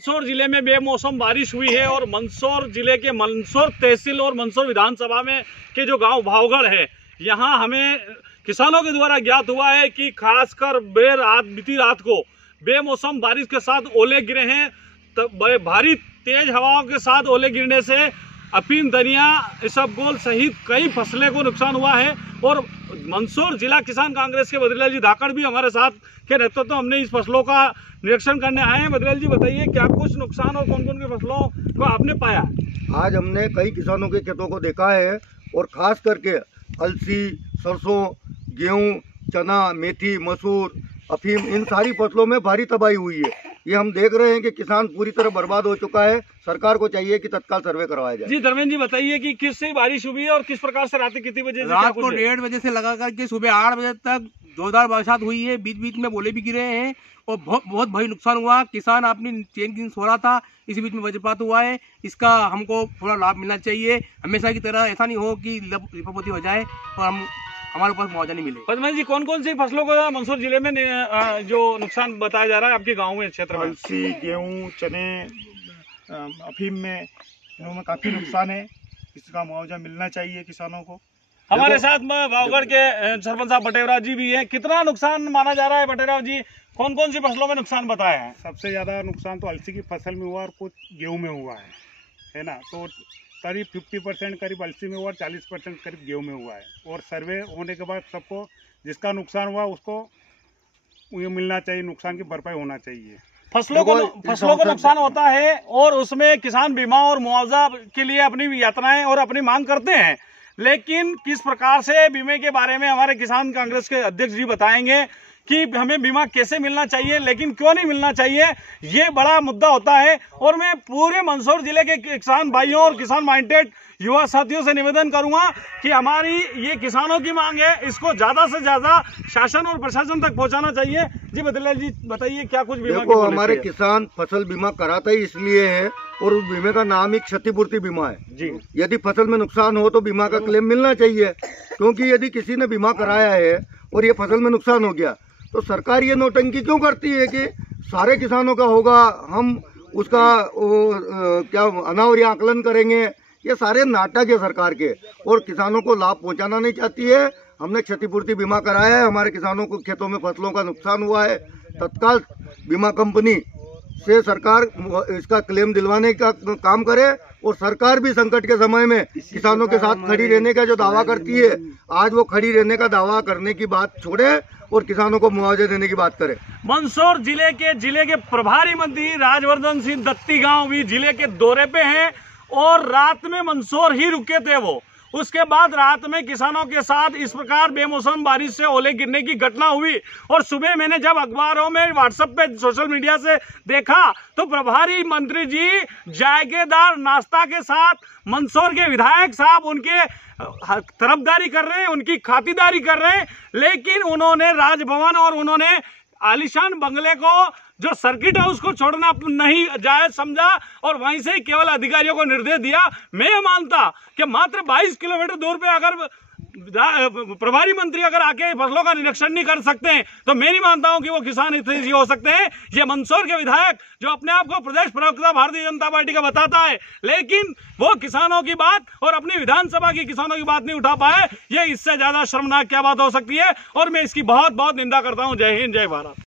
मंदसौर जिले में बेमौसम बारिश हुई है और मंदसौर जिले के मंदसौर तहसील और मंदसौर विधानसभा में के जो गांव भावगढ़ है, यहां हमें किसानों के द्वारा ज्ञात हुआ है कि खासकर बीती रात को बेमौसम बारिश के साथ ओले गिरे हैं। भारी तेज हवाओं के साथ ओले गिरने से अफीम, धनिया, इसबगोल सहित कई फसलें को नुकसान हुआ है। और मंदसौर जिला किसान कांग्रेस के बद्रीलाल जी धाकड़ भी हमारे साथ के नेतृत्व हमने इस फसलों का निरीक्षण करने आए हैं। बद्रीलाल जी बताइए, क्या कुछ नुकसान और कौन कौन की फसलों को आपने पाया? आज हमने कई किसानों के खेतों को देखा है और खास करके अलसी, सरसों, गेहूं, चना, मेथी, मसूर, अफीम, इन सारी फसलों में भारी तबाही हुई है। ये हम देख रहे हैं कि किसान पूरी तरह बर्बाद हो चुका है। सरकार को चाहिए कि तत्काल सर्वे करवाया जाए। जी धर्मेंद्र जी बताइए कि किससे बारिश हुई है और किस प्रकार से रात कितनी बजे? रात को 1:30 बजे से लगा करके सुबह 8 बजे तक जोरदार बरसात हुई है। बीच बीच में ओले भी गिरे हैं और बहुत भारी नुकसान हुआ। किसान अपनी चैन की नींद सो रहा था, इसी बीच में वज्रपात हुआ है। इसका हमको थोड़ा लाभ मिलना चाहिए। हमेशा की तरह ऐसा नहीं हो कि लिपापोती हो जाए और हमारे पास मुआवजा नहीं मिले। पद्मनाभ जी, कौन कौन सी फसलों को मंदसौर जिले में जो नुकसान बताया जा रहा है आपके गाँव में, क्षेत्र में? अलसी, गेहूं, चने, अफीम में इनमें काफी नुकसान है। इसका मुआवजा मिलना चाहिए किसानों को। हमारे साथ भावगढ़ के सरपंच साहब बटेराव जी भी हैं। कितना नुकसान माना जा रहा है बटेराव जी? कौन कौन सी फसलों में नुकसान बताया है? सबसे ज्यादा नुकसान तो अलसी की फसल में हुआ और कुछ गेहूं में हुआ है ना। तो करीब 50% करीब अलसी में हुआ और 40% करीब गेहूं में हुआ है। और सर्वे होने के बाद सबको जिसका नुकसान हुआ उसको ये मिलना चाहिए, नुकसान की भरपाई होना चाहिए। फसलों को नुकसान होता है और उसमें किसान बीमा और मुआवजा के लिए अपनी यातनाएं और अपनी मांग करते हैं, लेकिन किस प्रकार से बीमे के बारे में हमारे किसान कांग्रेस के अध्यक्ष जी बताएंगे कि हमें बीमा कैसे मिलना चाहिए, लेकिन क्यों नहीं मिलना चाहिए, ये बड़ा मुद्दा होता है। और मैं पूरे मंदसौर जिले के किसान भाइयों और किसान माइंडेड युवा साथियों से निवेदन करूंगा कि हमारी ये किसानों की मांग है, इसको ज्यादा से ज्यादा शासन और प्रशासन तक पहुंचाना चाहिए। जी बद्रीलाल जी बताइए, क्या कुछ बीमा? देखो, हमारे किसान फसल बीमा कराता ही इसलिए है और उस बीमे का नाम ही क्षतिपूर्ति बीमा है जी। यदि फसल में नुकसान हो तो बीमा का क्लेम मिलना चाहिए, क्योंकि यदि किसी ने बीमा कराया है और ये फसल में नुकसान हो गया तो सरकार ये नौटंकी क्यों करती है कि सारे किसानों का होगा, हम उसका क्या अनावरी आकलन करेंगे। ये सारे नाटक है सरकार के और किसानों को लाभ पहुंचाना नहीं चाहती है। हमने क्षतिपूर्ति बीमा कराया है, हमारे किसानों को खेतों में फसलों का नुकसान हुआ है, तत्काल बीमा कंपनी से सरकार इसका क्लेम दिलवाने का काम करे। और सरकार भी संकट के समय में किसानों के साथ खड़ी रहने का जो दावा करती है, आज वो खड़ी रहने का दावा करने की बात छोड़े और किसानों को मुआवजे देने की बात करे। मंदसौर जिले के प्रभारी मंत्री राजवर्धन सिंह दत्ती गांव भी जिले के दौरे पे हैं और रात में मंदसौर ही रुके थे वो। उसके बाद रात में किसानों के साथ इस प्रकार बेमौसम बारिश से ओले गिरने की घटना हुई और सुबह मैंने जब अखबारों में, व्हाट्सएप पे, सोशल मीडिया से देखा तो प्रभारी मंत्री जी जायकेदार नाश्ता के साथ मंदसौर के विधायक साहब उनके तरफदारी कर रहे हैं, उनकी खातिरदारी कर रहे हैं, लेकिन उन्होंने राजभवन और उन्होंने आलीशान बंगले को, जो सर्किट हाउस को छोड़ना नहीं जायज समझा और वहीं से ही केवल अधिकारियों को निर्देश दिया। मैं मानता कि मात्र 22 किलोमीटर दूर पे अगर प्रभारी मंत्री अगर आके फसलों का निरीक्षण नहीं कर सकते हैं तो मैं नहीं मानता हूं कि वो किसान हितैषी हो सकते हैं। ये मंदसौर के विधायक जो अपने आप को प्रदेश प्रवक्ता भारतीय जनता पार्टी का बताता है, लेकिन वो किसानों की बात और अपनी विधानसभा की किसानों की बात नहीं उठा पाए, ये इससे ज्यादा शर्मनाक क्या बात हो सकती है। और मैं इसकी बहुत बहुत निंदा करता हूं। जय हिंद, जय भारत।